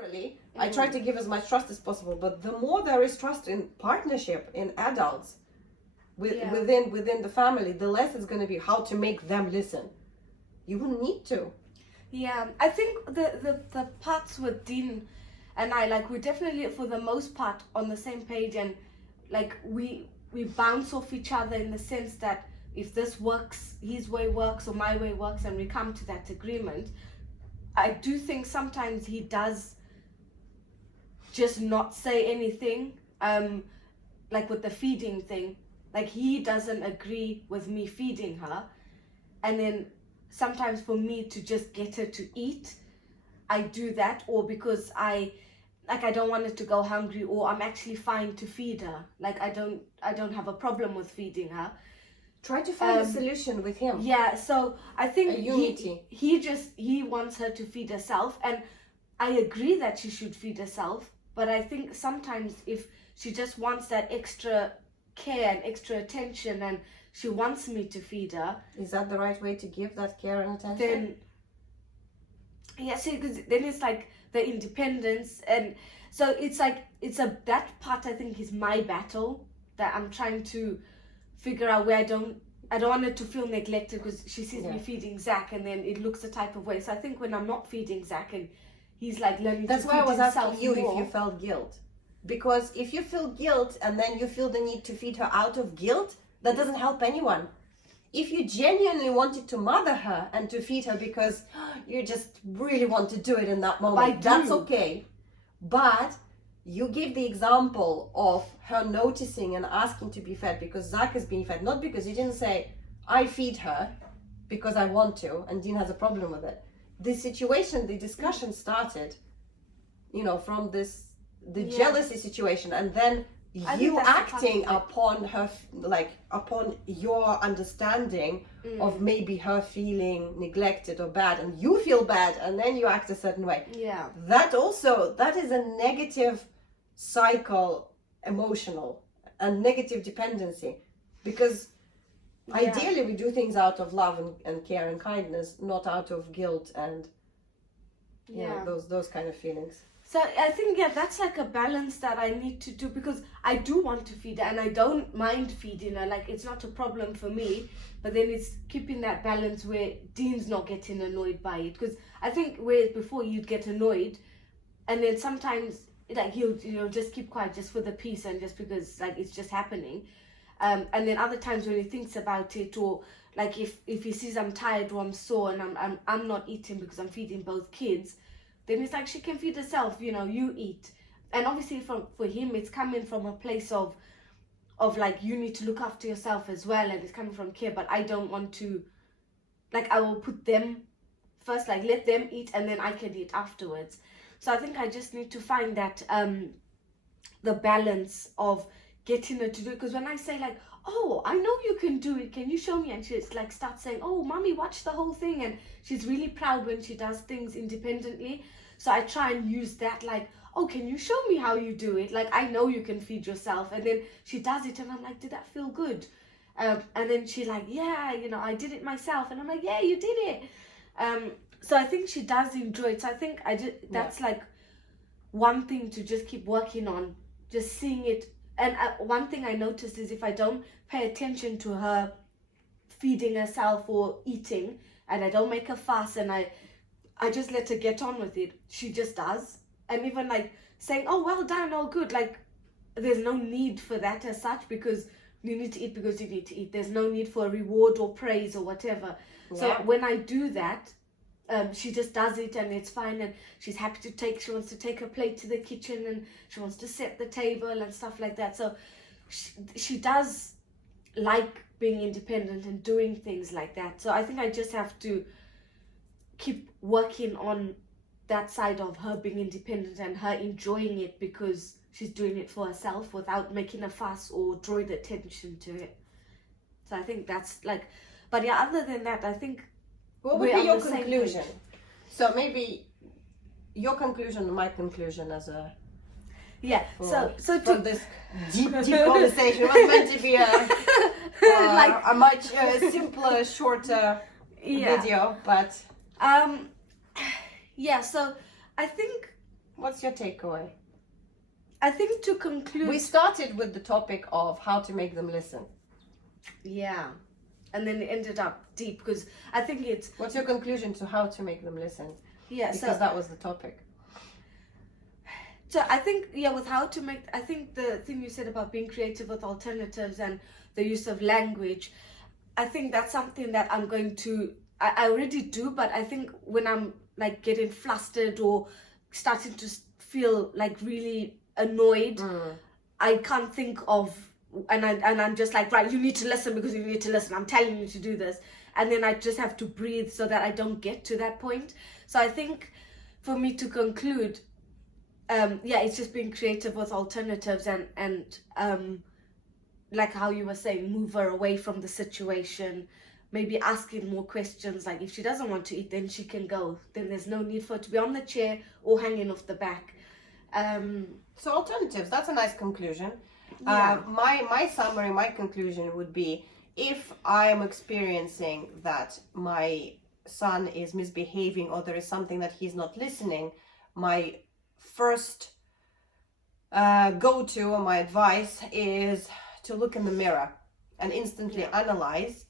generally, I try to give as much trust as possible, but the more there is trust in partnership, in adults, within the family, the less it's going to be how to make them listen. You wouldn't need to. Yeah, I think the parts with Dean and I, like, we're definitely for the most part on the same page, and like we bounce off each other in the sense that if this works, his way works or my way works, and we come to that agreement. I do think sometimes he does just not say anything, like with the feeding thing. Like, he doesn't agree with me feeding her, and then sometimes for me to just get her to eat, I do that, or because I don't want her to go hungry, or I'm actually fine to feed her. Like, I don't have a problem with feeding her. Try to find a solution with him. Yeah, so I think a unity. He wants her to feed herself, and I agree that she should feed herself, but I think sometimes if she just wants that extra care and extra attention, and she wants me to feed her, is that the right way to give that care and attention? then because then it's like the independence, and so it's like that part I think is my battle, that I'm trying to figure out where I don't want her to feel neglected because she sees me feeding Zach, and then it looks a type of way. So I think when I'm not feeding Zach and he's like learning that's to why feed I was himself asking you more, if you felt guilt, because if you feel guilt and then you feel the need to feed her out of guilt, that doesn't help anyone. If you genuinely wanted to mother her and to feed her because you just really want to do it in that moment, that's okay. But you gave the example of her noticing and asking to be fed because Zach is being fed, not because you didn't say, I feed her because I want to, and Dean has a problem with it. The situation, the discussion started, from the jealousy situation, and then you acting upon her, upon your understanding of maybe her feeling neglected or bad, and you feel bad, and then you act a certain way. Yeah. That is a negative cycle, emotional, and negative dependency, because ideally we do things out of love and care and kindness, not out of guilt and those kind of feelings. So I think that's like a balance that I need to do, because I do want to feed her and I don't mind feeding her, like it's not a problem for me, but then it's keeping that balance where Dean's not getting annoyed by it, because I think whereas before you'd get annoyed and then sometimes like he'll just keep quiet just for the peace and just because like it's just happening, and then other times when he thinks about it, or like if he sees I'm tired or I'm sore and I'm not eating because I'm feeding both kids, then it's like she can feed herself, you eat. And obviously for him it's coming from a place of like you need to look after yourself as well, and it's coming from care, but I don't want to, like I will put them first, like let them eat and then I can eat afterwards. So I think I just need to find that the balance of getting her to do it, because when I say like, oh, I know you can do it, can you show me? And she's like starts saying, oh mommy, watch the whole thing, and she's really proud when she does things independently. So I try and use that, like, oh, can you show me how you do it? Like, I know you can feed yourself. And then she does it and I'm like, did that feel good? And then she's like, yeah, I did it myself. And I'm like, yeah, you did it. So I think she does enjoy it. So I think that's like one thing to just keep working on, just seeing it. And one thing I noticed is if I don't pay attention to her feeding herself or eating, and I don't make a fuss, and I just let her get on with it, she just does. And even like saying, oh, well done, oh, good. Like, there's no need for that as such, because you need to eat because you need to eat. There's no need for a reward or praise or whatever. Yeah. So when I do that, she just does it and it's fine, and she's happy to she wants to take her plate to the kitchen, and she wants to set the table and stuff like that. So she does like being independent and doing things like that. So I think I just have to keep working on that side of her being independent and her enjoying it because she's doing it for herself without making a fuss or drawing attention to it. So I think that's like, but yeah, other than that, I think what would be your conclusion? So maybe your conclusion and my conclusion as a from this deep conversation was meant to be a much simpler, shorter video, but so I think What's your takeaway? I think to conclude, We started with the topic of how to make them listen. yeah, and then it ended up deep because I think it's What's your conclusion to how to make them listen? yeah. Because So that was the topic. So I think, yeah, with how to make, I think the thing you said about being creative with alternatives and the use of language, I think that's something that I'm going to, I already do, but I think when I'm like getting flustered or starting to feel like really annoyed, I can't think of, and I'm just like, right, you need to listen because you need to listen. I'm telling you to do this. And then I just have to breathe so that I don't get to that point. So I think for me to conclude, yeah, it's just being creative with alternatives and like how you were saying, move her away from the situation, maybe asking more questions, like if she doesn't want to eat, then she can go, then there's no need for her to be on the chair or hanging off the back. So alternatives, that's a nice conclusion. Yeah. My summary, my conclusion would be, if I am experiencing that my son is misbehaving or there is something that he's not listening, my first go-to or my advice is to look in the mirror and instantly analyze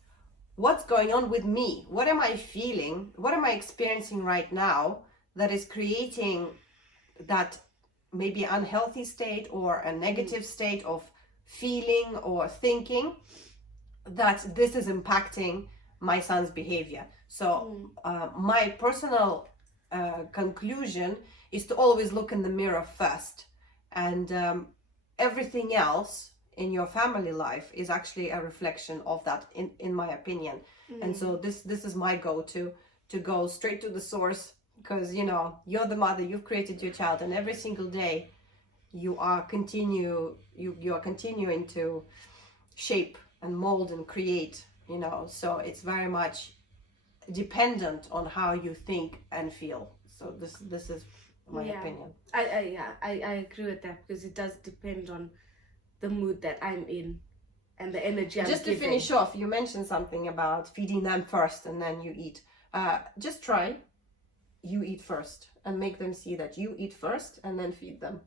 what's going on with me. What am I feeling? What am I experiencing right now that is creating that maybe unhealthy state or a negative state of feeling or thinking, that this is impacting my son's behavior. So my personal conclusion is to always look in the mirror first, and everything else in your family life is actually a reflection of that, in my opinion. And so this is my go-to, to go straight to the source, because you know, you're the mother, you've created your child, and every single day you are continuing to shape and mold and create, you know, so it's very much dependent on how you think and feel. So this is my opinion. I agree with that, because it does depend on the mood that I'm in and the energy I'm Just to giving. finish off, you mentioned something about feeding them first and then you eat. Just try, you eat first, and make them see that you eat first and then feed them.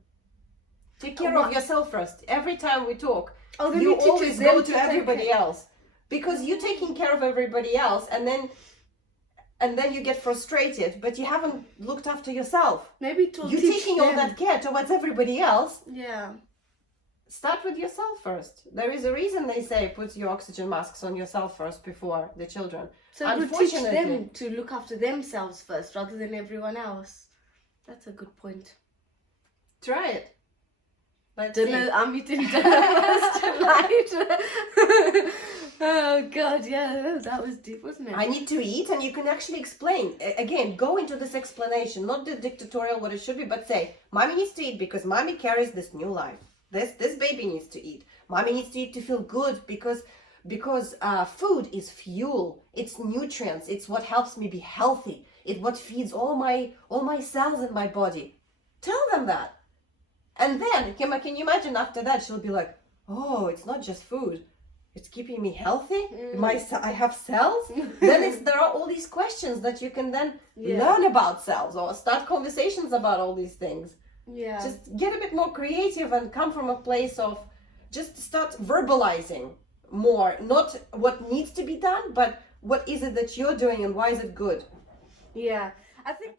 Take care of yourself first. Every time we talk, then you we teach always them go to to take everybody care. else, because you're taking care of everybody else, and then you get frustrated, but you haven't looked after yourself. Maybe to You're teach taking them. all that care towards everybody else. Yeah. Start with yourself first. There is a reason they say put your oxygen masks on yourself first before the children. So it would teach Unfortunately- them to look after themselves first rather than everyone else. That's a good point. Try it. Let's Don't see. know, I'm eating dinner tonight. Oh God, yeah, that was deep, wasn't it? I need to eat, and you can actually explain. Again, go into this explanation, not the dictatorial what it should be, but say, mommy needs to eat because mommy carries this new life. This baby needs to eat. Mommy needs to eat to feel good because food is fuel. It's nutrients. It's what helps me be healthy. It's what feeds all my cells in my body. Tell them that. And then, can you imagine after that, she'll be like, oh, it's not just food. It's keeping me healthy. I have cells. Then there are all these questions that you can then learn about cells or start conversations about all these things. Yeah. Just get a bit more creative and come from a place of just start verbalizing more, not what needs to be done, but what is it that you're doing and why is it good? Yeah. I think